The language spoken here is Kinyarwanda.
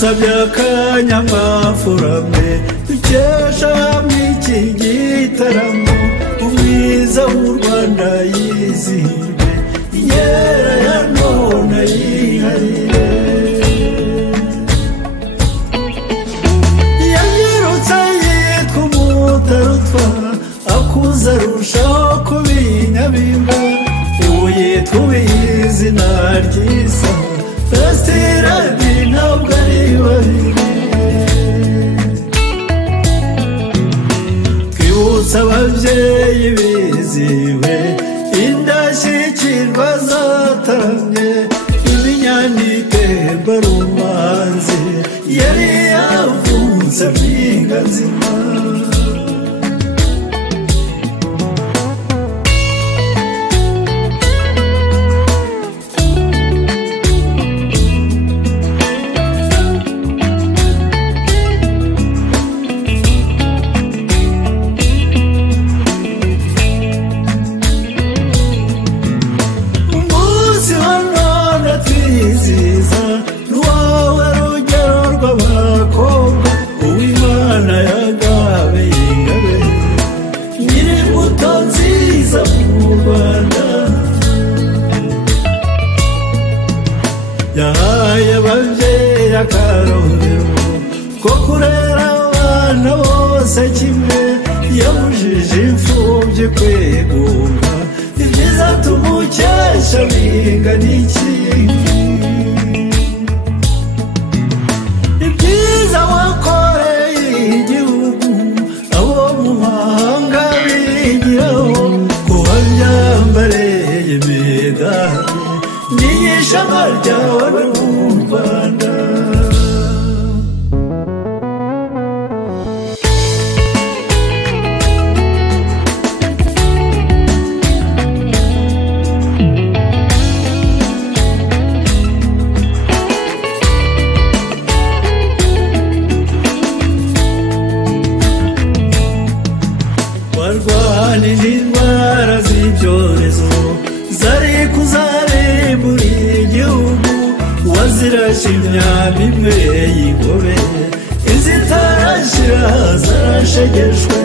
tugusabye akanyamafurame dukesha hamwe iki gitaramo umwiza w'u Rwanda yizihirwe inkera ya none yiharire yanyirutse yitwa umutarutwa akuze arushaho kuba inyabimba ubu yitwa izina ryiza Festiradi ntabwo ari babiri twibutsa ababyeyi biziwe indashyikirwa zataramye iminyandiko barumanzi yari yavutse mpinga nzima yahaye ababyeyi akarorero ko kurera abana bose kimwe yabujije imfubyi kwegunga ibyiza tumukesha bingana iki ibyiza wakoreye igihugu abo mu mahanga bigiraho ko wabyambareye imidari n'ishema ryawe mu Rwanda warwanije indwara z'ibyorezo zari kuzarimbura igihugu wazirashe imyambi imwe y'ingobe izitarashira zarashegeshwe